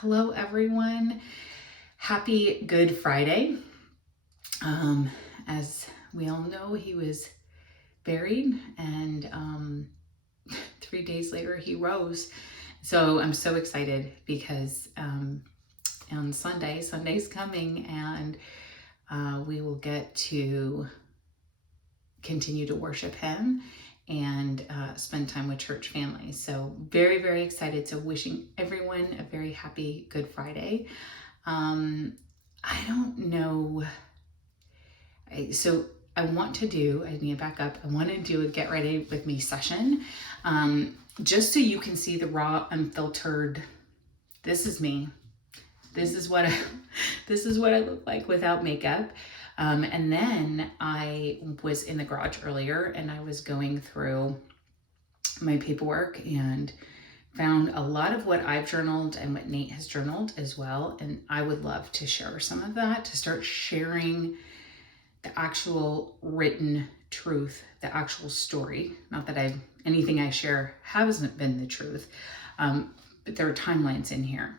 Hello, everyone. Happy Good Friday. As we all know, he was buried, and 3 days later he rose. So I'm so excited because on Sunday's coming, and we will get to continue to worship him and spend time with church family. So very, very excited. So wishing everyone a very happy Good Friday. I don't know. I need to back up. I want to do a get ready with me session. Just so you can see the raw, unfiltered, this is me. This is what I look like without makeup. And then I was in the garage earlier and I was going through my paperwork and found a lot of what I've journaled and what Nate has journaled as well. And I would love to share some of that, to start sharing the actual written truth, the actual story. Not that anything I share hasn't been the truth, but there are timelines in here.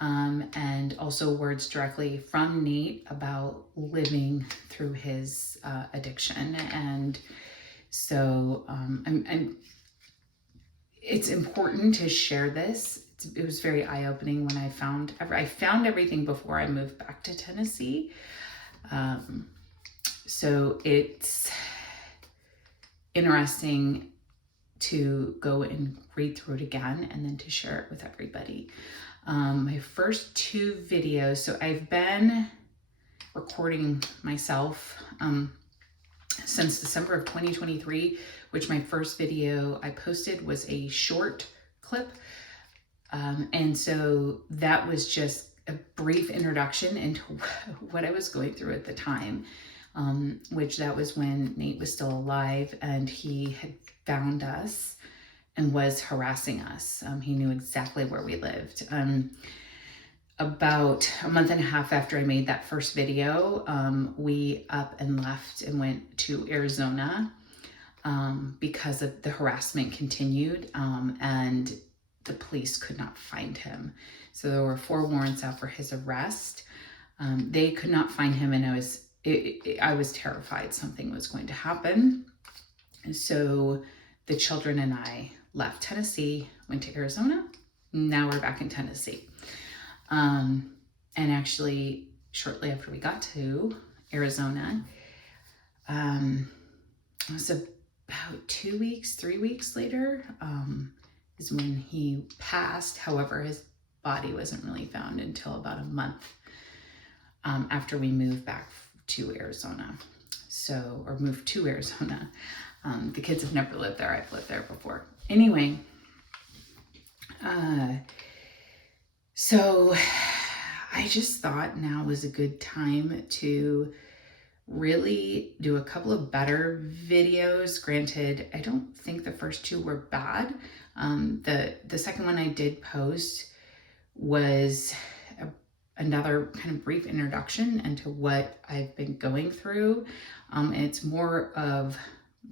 And also words directly from Nate about living through his addiction. And so it's important to share this. It was very eye-opening when I found everything before I moved back to Tennessee. So it's interesting to go and read through it again and then to share it with everybody. My first two videos, so I've been recording myself since December of 2023, which my first video I posted was a short clip. And so that was just a brief introduction into what I was going through at the time, which that was when Nate was still alive and he had found us and was harassing us. He knew exactly where we lived. About a month and a half after I made that first video, we up and left and went to Arizona because of the harassment continued, and the police could not find him. So there were 4 warrants out for his arrest. They could not find him, and I was terrified something was going to happen. And so the children and I left Tennessee, went to Arizona. Now we're back in Tennessee. And actually, shortly after we got to Arizona, it was about 2 weeks, 3 weeks later, is when he passed. However, his body wasn't really found until about a month after we moved back to Arizona. Or moved to Arizona. The kids have never lived there. I've lived there before. Anyway, so I just thought now was a good time to really do a couple of better videos. Granted, I don't think the first 2 were bad. The second one I did post was another kind of brief introduction into what I've been going through. And it's more of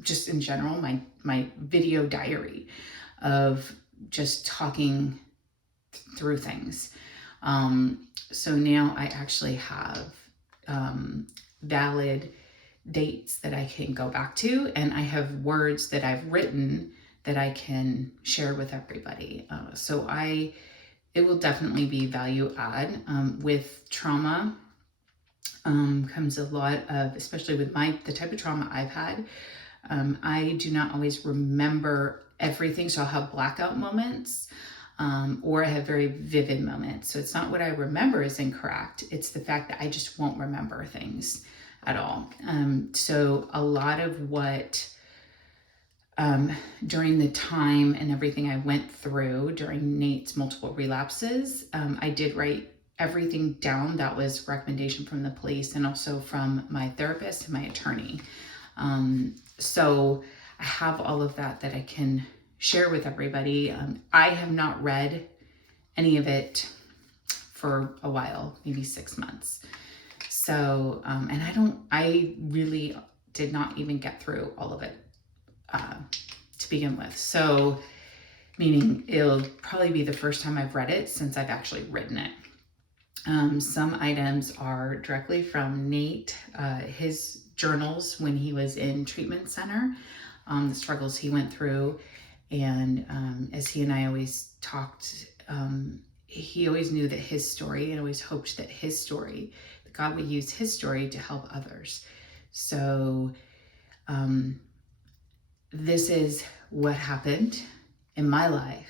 just in general, my video diary of just talking through things. So now I actually have valid dates that I can go back to, and I have words that I've written that I can share with everybody. So it will definitely be value add. With trauma comes a lot of, especially with the type of trauma I've had, I do not always remember everything. So I'll have blackout moments, or I have very vivid moments. So it's not what I remember is incorrect. It's the fact that I just won't remember things at all. So a lot of what, during the time and everything I went through during Nate's multiple relapses, I did write everything down. That was recommendation from the police and also from my therapist and my attorney. So I have all of that I can share with everybody. I have not read any of it for a while, maybe 6 months. So, and I really did not even get through all of it to begin with. So meaning it'll probably be the first time I've read it since I've actually written it. Some items are directly from Nate, his journals when he was in treatment center, the struggles he went through. And as he and I always talked, he always knew that his story, and always hoped that his story, that God would use his story to help others. So this is what happened in my life.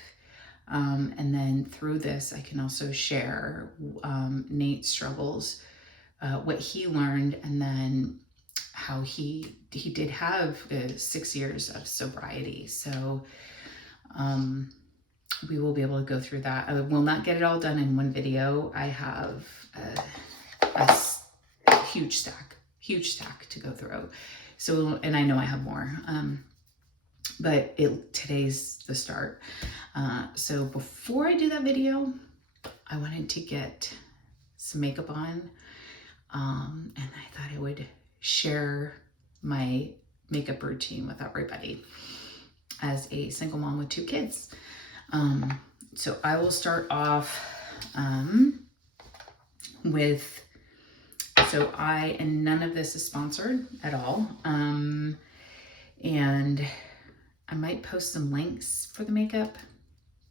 And then through this, I can also share Nate's struggles, what he learned, and then how he did have 6 years of sobriety. So we will be able to go through that. I will not get it all done in one video. I have a huge stack to go through. So, and I know I have more. But today's the start. So before I do that video, I wanted to get some makeup on, and I thought I would share my makeup routine with everybody as a single mom with 2 kids. So I will start off with, and none of this is sponsored at all. And I might post some links for the makeup.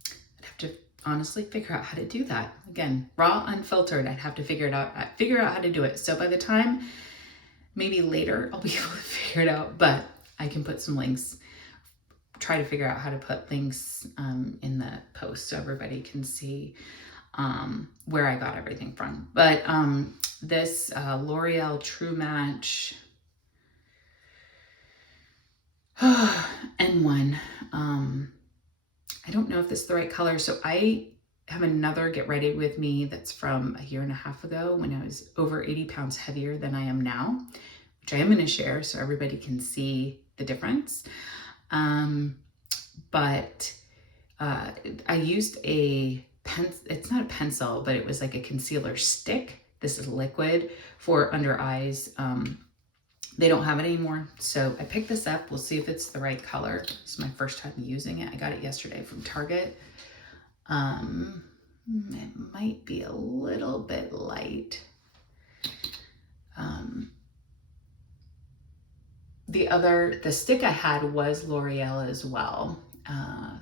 I'd have to honestly figure out how to do that. Again, raw, unfiltered. I'd have to figure out how to do it. So by the time, maybe later, I'll be able to figure it out, but I can put some links, try to figure out how to put links in the post so everybody can see where I got everything from. But this L'Oreal True Match N1. I don't know if this is the right color. So I have another Get Ready With Me that's from a year and a half ago when I was over 80 pounds heavier than I am now, which I am going to share so everybody can see the difference. But I used it's not a pencil, but it was like a concealer stick. This is liquid for under eyes. They don't have it anymore. So I picked this up. We'll see if it's the right color. This is my first time using it. I got it yesterday from Target. It might be a little bit light. The stick I had was L'Oreal as well.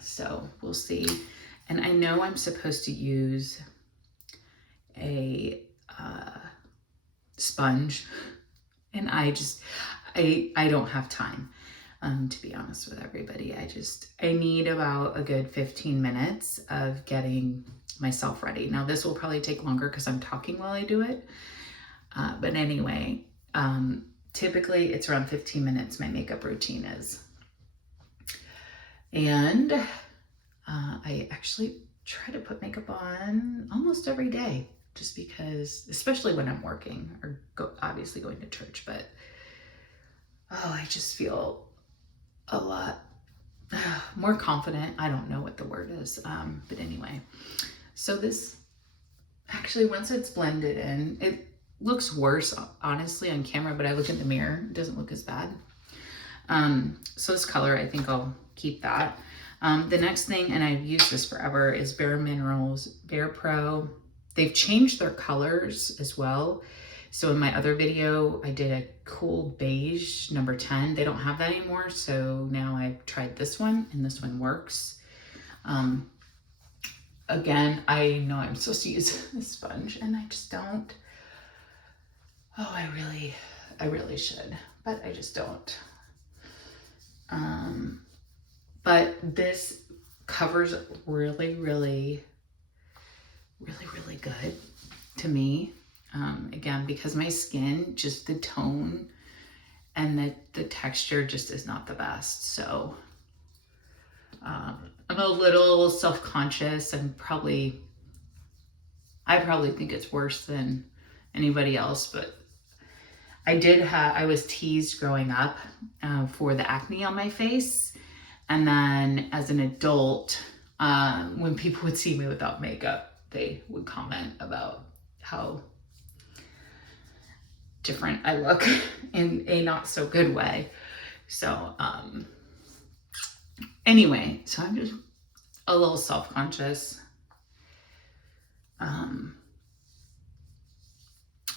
So we'll see. And I know I'm supposed to use a sponge, and I don't have time, to be honest with everybody. I need about a good 15 minutes of getting myself ready. Now this will probably take longer because I'm talking while I do it. But anyway, typically it's around 15 minutes my makeup routine is. And I actually try to put makeup on almost every day, just because, especially when I'm working or obviously going to church, but I just feel a lot more confident. I don't know what the word is, but anyway. So this, actually, once it's blended in, it looks worse, honestly, on camera, but I look in the mirror, it doesn't look as bad. So this color, I think I'll keep that. The next thing, and I've used this forever, is Bare Minerals Bare Pro. They've changed their colors as well. So in my other video, I did a cool beige number 10. They don't have that anymore. So now I've tried this one, and this one works. Again, I know I'm supposed to use a sponge, and I just don't. Oh, I really should, but I just don't. But this covers really, really, really, really good to me. Again, because my skin, just the tone and the texture just is not the best. So I'm a little self-conscious, and I probably think it's worse than anybody else, but I was teased growing up for the acne on my face. And then as an adult, when people would see me without makeup, they would comment about how different I look in a not so good way. So anyway, so I'm just a little self-conscious.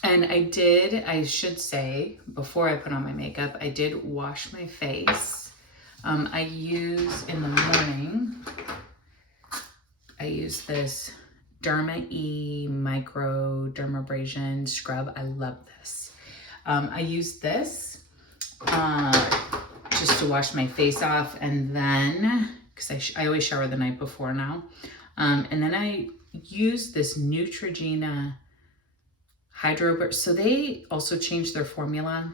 And I should say, before I put on my makeup, I did wash my face. I use, in the morning, I use this Derma E Micro Dermabrasion Scrub. I love this. I use this just to wash my face off, and then, because I always shower the night before now, and then I use this Neutrogena Hydro. So they also changed their formula.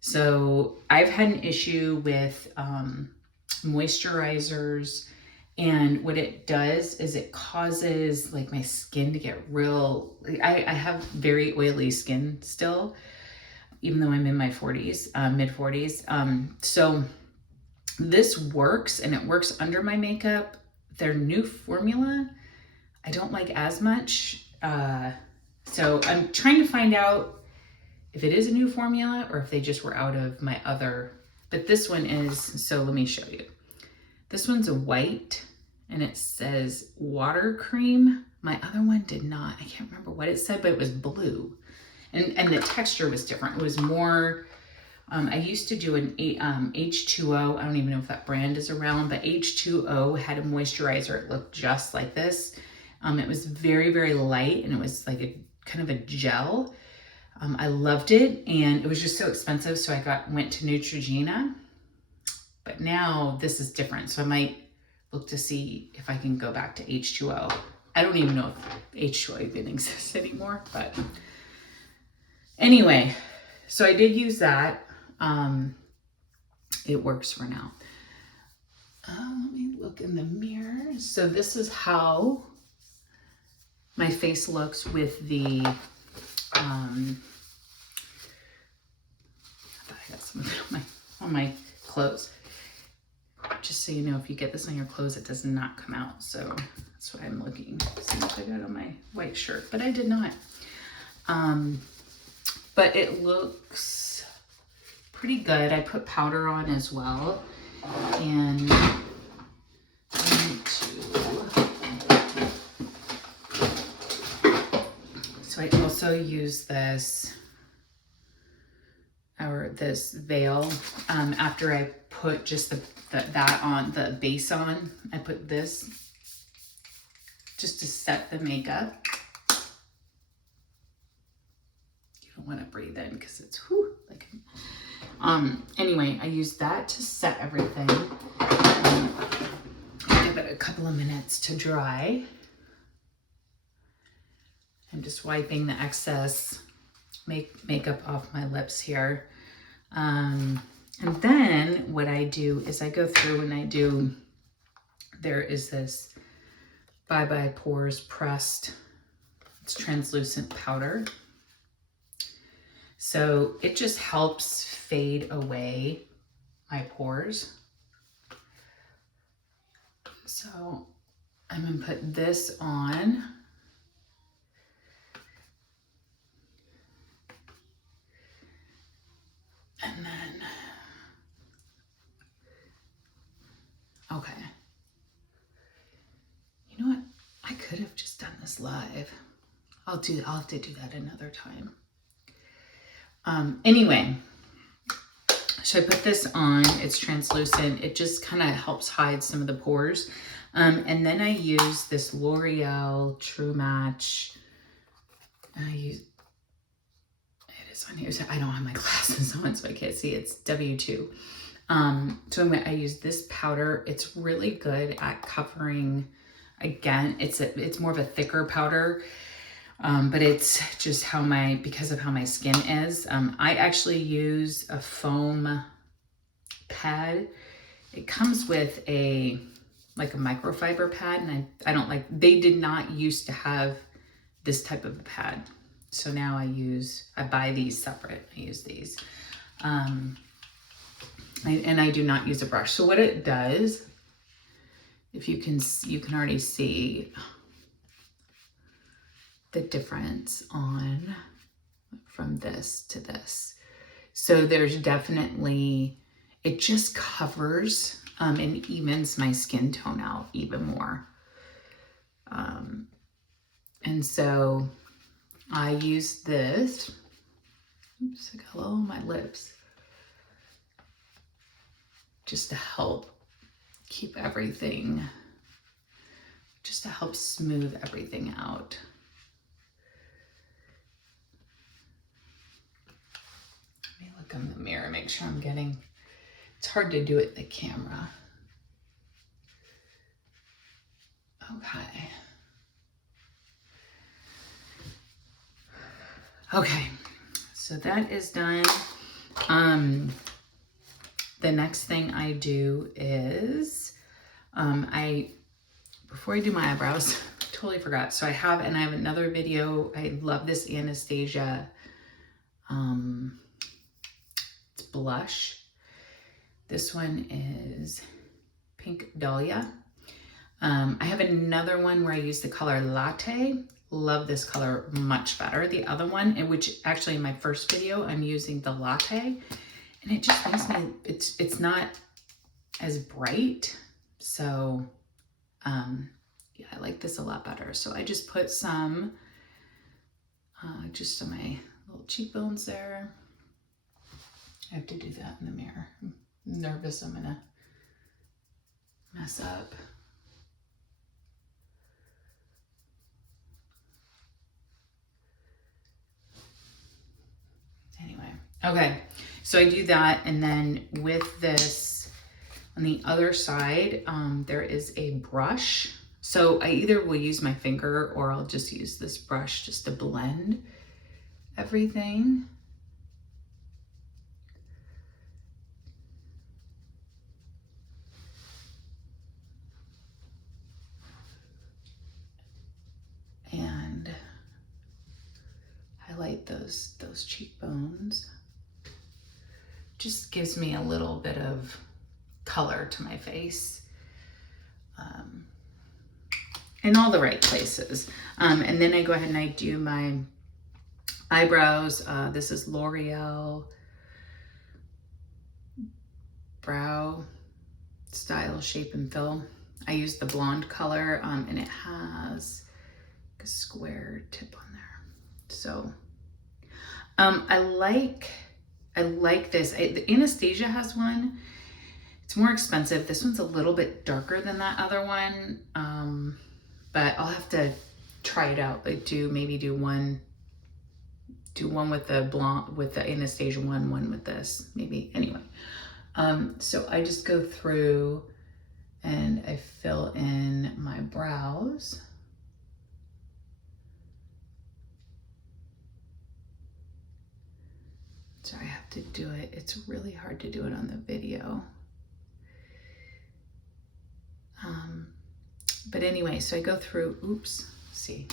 So I've had an issue with moisturizers, and what it does is it causes like my skin to get real, I have very oily skin still, even though I'm in my 40s, mid 40s. So this works, and it works under my makeup. Their new formula, I don't like as much. So I'm trying to find out if it is a new formula or if they just were out of my other, but this one is, so let me show you. This one's a white and it says water cream. My other one did not, I can't remember what it said, but it was blue. And the texture was different. It was more, I used to do an H2O. I don't even know if that brand is around, but H2O had a moisturizer. It looked just like this. It was very, very light, and it was like a kind of a gel. I loved it, and it was just so expensive. So I went to Neutrogena, but now this is different. So I might look to see if I can go back to H2O. I don't even know if H2O even exists anymore, but anyway, so I did use that. It works for now. Let me look in the mirror. So this is how my face looks with the, I thought I got some of it on my clothes. Just so you know, if you get this on your clothes, it does not come out. So that's why I'm looking, see if I got on my white shirt, but I did not. But it looks pretty good. I put powder on as well. And so I also use this veil after I put just that on, the base on. I put this just to set the makeup. You don't want to breathe in because it's like. Anyway, I use that to set everything. Give it a couple of minutes to dry. I'm just wiping the excess makeup off my lips here. And then what I do is I go through and there is this Bye Bye Pores pressed, it's translucent powder. So it just helps fade away my pores. So I'm gonna put this on. And then, okay. You know what? I could have just done this live. I'll have to do that another time. Anyway, so I put this on, it's translucent. It just kind of helps hide some of the pores. And then I use this L'Oreal True Match. It is on here. So I don't have my glasses on, so I can't see. It's W2. So I use this powder. It's really good at covering. Again, it's more of a thicker powder. But it's just because of how my skin is. I actually use a foam pad. It comes with a microfiber pad, and I don't like, they did not used to have this type of a pad. So now I buy these separate. I use these. And I do not use a brush. So what it does, if you can already see the difference from this to this. So there's definitely, it just covers and evens my skin tone out even more. And so I use this. Oops, I got a little on my lips. Just to help keep everything, just to help smooth everything out. Let me look in the mirror, make sure I'm getting, it's hard to do it with the camera. Okay. Okay, so that is done. The next thing I do is, before I do my eyebrows, totally forgot. So I have another video. I love this Anastasia, it's blush. This one is Pink Dahlia. I have another one where I use the color Latte. Love this color much better. The other one, which actually in my first video, I'm using the Latte, and it just makes me, it's not as bright. So, yeah, I like this a lot better. So I just put some, just on my little cheekbones there. I have to do that in the mirror. I'm nervous I'm gonna mess up. Anyway, okay, so I do that, and then with this, on the other side, there is a brush. So I either will use my finger or I'll just use this brush just to blend everything. And highlight those cheekbones. Just gives me a little bit of color to my face. In all the right places. And then I go ahead and I do my eyebrows. This is L'Oreal Brow Style Shape and Fill. I use the blonde color, and it has a square tip on there. So I like this. The Anastasia has one. It's more expensive. This one's a little bit darker than that other one. But I'll have to try it out. Like do one with the blonde, with the Anastasia one with this, maybe. Anyway, so I just go through and I fill in my brows. So I have to do it. It's really hard to do it on the video. But anyway, so I go through, oops, see,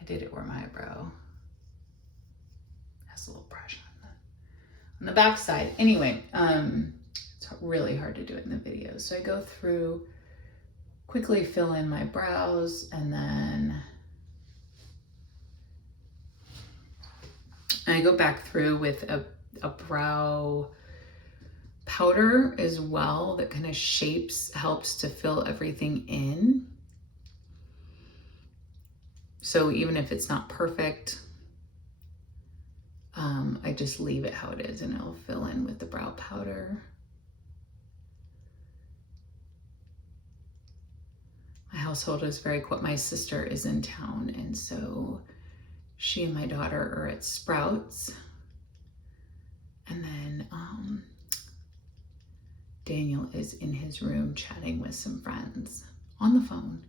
I did it where my eyebrow has a little brush on the back side. Anyway, it's really hard to do it in the video. So I go through, quickly fill in my brows, and then I go back through with a brow powder as well that kind of helps to fill everything in. So even if it's not perfect, I just leave it how it is and I'll fill in with the brow powder. My household is very quiet. My sister is in town, and so she and my daughter are at Sprouts. And then Daniel is in his room chatting with some friends on the phone.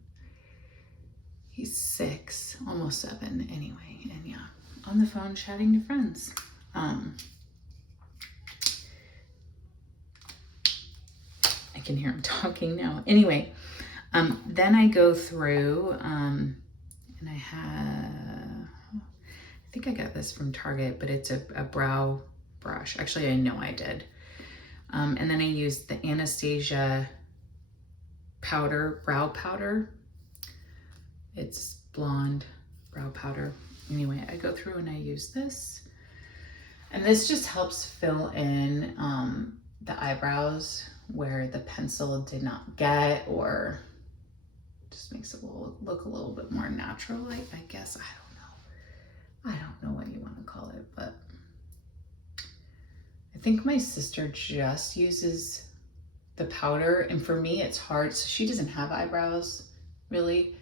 He's 6, almost 7 anyway. And yeah, on the phone chatting to friends. I can hear him talking now. Anyway, then I go through and I think I got this from Target, but it's a brow brush. Actually, I know I did. And then I used the Anastasia powder, brow powder. It's blonde brow powder. Anyway, I go through and I use this. And this just helps fill in the eyebrows where the pencil did not get, or just makes it look a little bit more natural, I guess. I don't know what you want to call it, but I think my sister just uses the powder, and for me it's hard. So she doesn't have eyebrows really.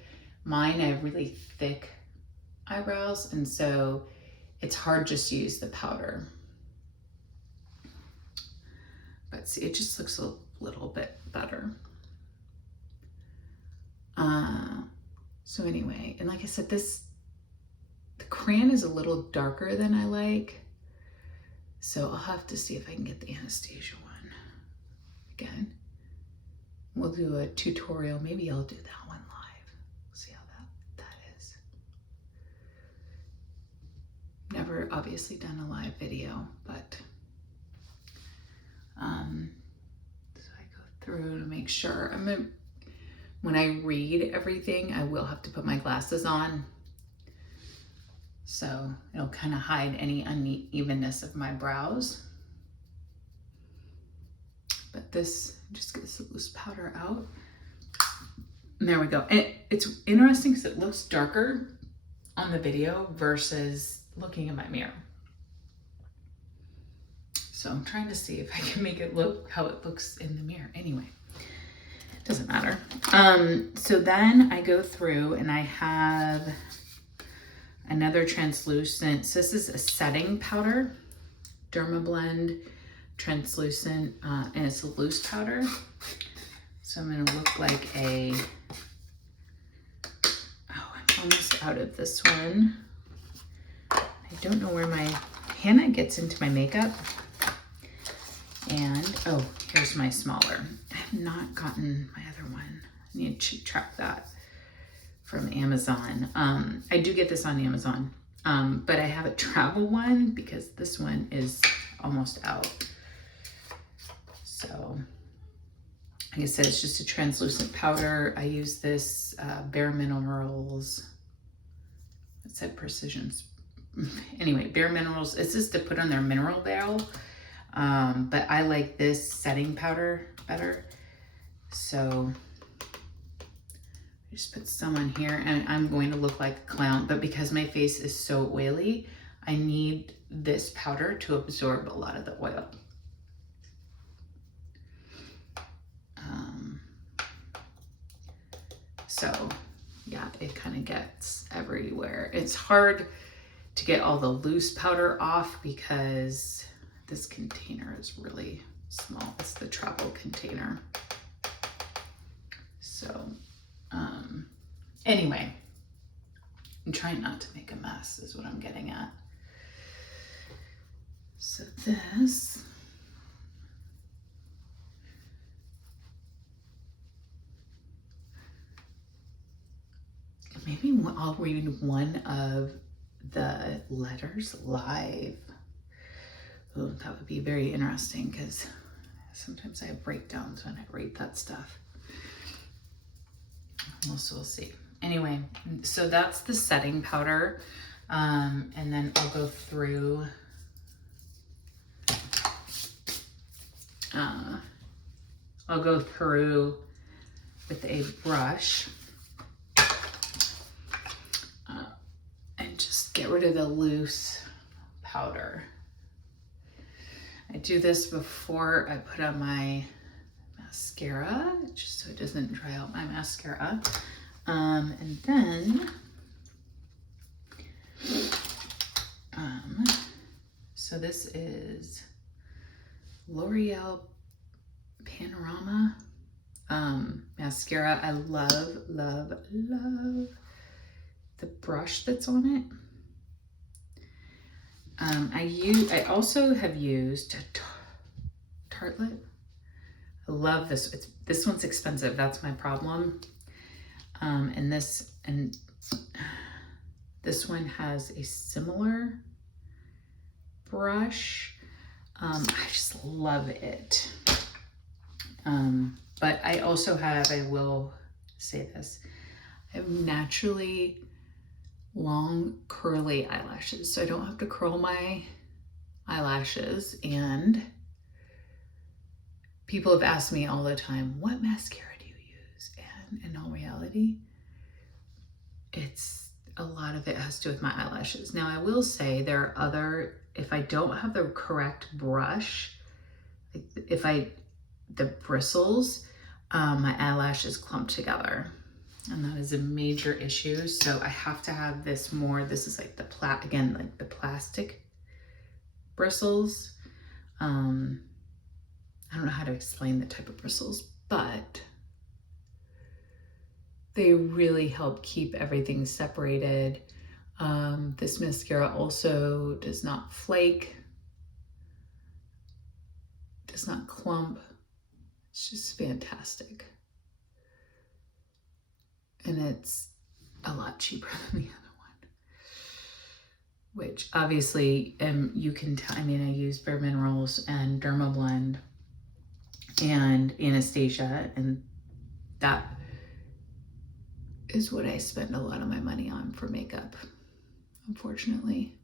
Mine, I have really thick eyebrows, and so it's hard just to use the powder. But see, it just looks a little bit better. So anyway, and like I said, the crayon is a little darker than I like. So I'll have to see if I can get the Anastasia one. Again, we'll do a tutorial. Maybe I'll do that one live. See how that is. Never obviously done a live video, but so I go through to make sure. When I read everything, I will have to put my glasses on. So it'll kind of hide any unevenness of my brows. But this just gets the loose powder out. And there we go. And it's interesting because it looks darker on the video versus looking in my mirror. So I'm trying to see if I can make it look how it looks in the mirror. Anyway, it doesn't matter. So then I go through and I have another translucent. So this is a setting powder, Dermablend translucent, and it's a loose powder. So I'm gonna look like I'm almost out of this one. I don't know where my Hannah gets into my makeup. And, oh, here's my smaller. I have not gotten my other one. I need to track that from Amazon. I do get this on Amazon, but I have a travel one because this one is almost out. So, like I said, it's just a translucent powder. I use this Bare Minerals. It said Precisions. Anyway, Bare Minerals. It's just to put on their mineral barrel. But I like this setting powder better. So I just put some on here, and I'm going to look like a clown, but because my face is so oily, I need this powder to absorb a lot of the oil. So yeah, it kind of gets everywhere. It's hard to get all the loose powder off because this container is really small. It's the travel container. So anyway, I'm trying not to make a mess is what I'm getting at. So this, maybe I'll read one of the letters live. Oh, that would be very interesting because sometimes I have breakdowns when I read that stuff. We'll see. Anyway, so that's the setting powder. And then I'll go through with a brush and just get rid of the loose powder. I do this before I put on my mascara, just so it doesn't dry out my mascara. And then, so this is L'Oreal Panorama mascara. I love, love, love the brush that's on it. I also have used Tartelette. I love this. This one's expensive. That's my problem. And this one has a similar brush. I just love it. But I also have, I will say this, I have naturally long curly eyelashes, so I don't have to curl my eyelashes, and people have asked me all the time, what mascara do you use? And in all reality, a lot of it has to do with my eyelashes. Now I will say there are other, if I don't have the correct brush, the bristles, my eyelashes clump together. And that is a major issue. So I have to have this more, this is like the plastic bristles. I don't know how to explain the type of bristles, but they really help keep everything separated. This mascara also does not flake, does not clump. It's just fantastic. And it's a lot cheaper than the other one, which obviously you can tell. I mean, I use Bare Minerals and Dermablend and Anastasia, and that is what I spend a lot of my money on for makeup, unfortunately.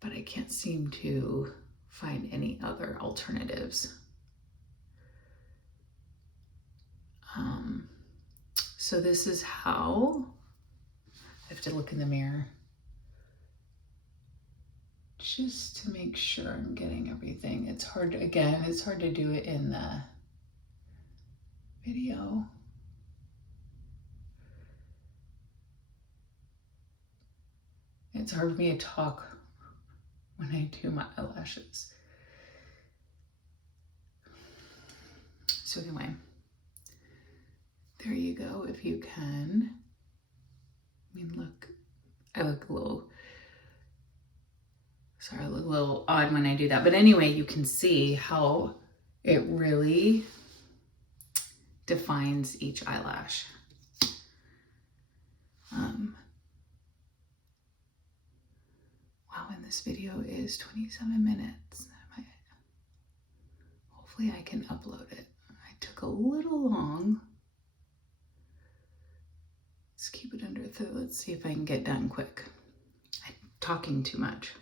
But I can't seem to find any other alternatives. So this is how, I have to look in the mirror just to make sure I'm getting everything. It's hard to, again, it's hard to do it in the video. It's hard for me to talk when I do my eyelashes. So anyway, there you go, if you can. I mean, look, I look a little, sorry, I look a little odd when I do that. But anyway, you can see how it really defines each eyelash. Wow, and this video is 27 minutes. Hopefully I can upload it. I took a little long. Let's keep it under 30. Let's see if I can get done quick. I'm talking too much.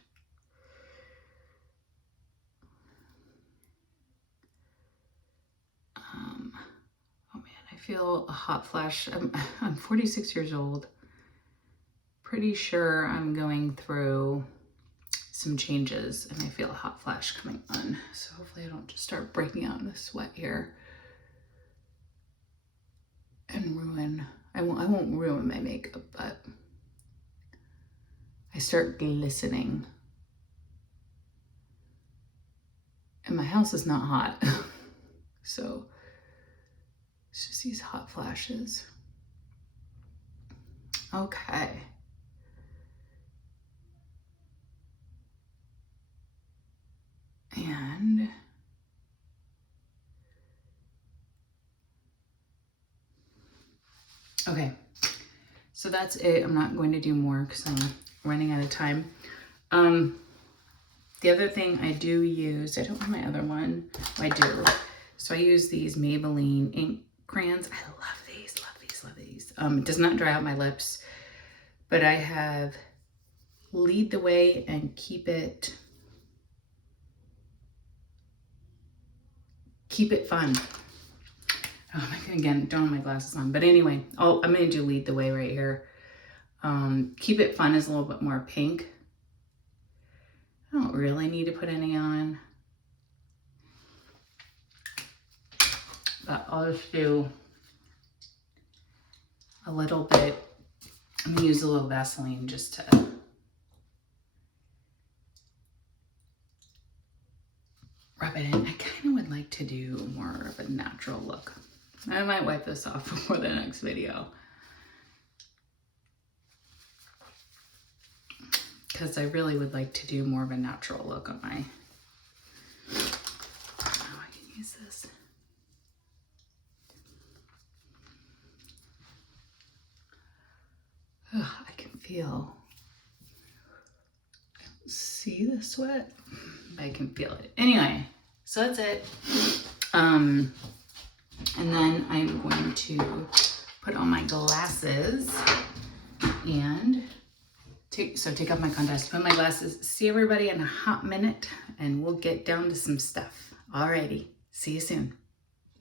Oh man, I feel a hot flash. I'm 46 years old. Pretty sure I'm going through some changes and I feel a hot flash coming on. So hopefully I don't just start breaking out in a sweat here and ruin, I won't ruin my makeup, but I start glistening. And my house is not hot. So it's just these hot flashes. Okay. And okay, so that's it. I'm not going to do more because I'm running out of time. The other thing I do use, I don't have my other one. I do. So I use these Maybelline ink crayons. I love these, love these, love these. It does not dry out my lips, but I have Lead the Way and Keep It Fun. Oh my God, again, don't have my glasses on. But anyway, I'm gonna do Lead the Way right here. Keep It Fun is a little bit more pink. I don't really need to put any on. But I'll just do a little bit. I'm gonna use a little Vaseline just to rub it in. I kind of would like to do more of a natural look. I might wipe this off before the next video, because I really would like to do more of a natural look on my, oh, I can use this. Oh, I can feel, see the sweat? I can feel it. Anyway, so that's it. And then I'm going to put on my glasses and take off my contacts, put on my glasses, see everybody in a hot minute, and we'll get down to some stuff. Alrighty. See you soon.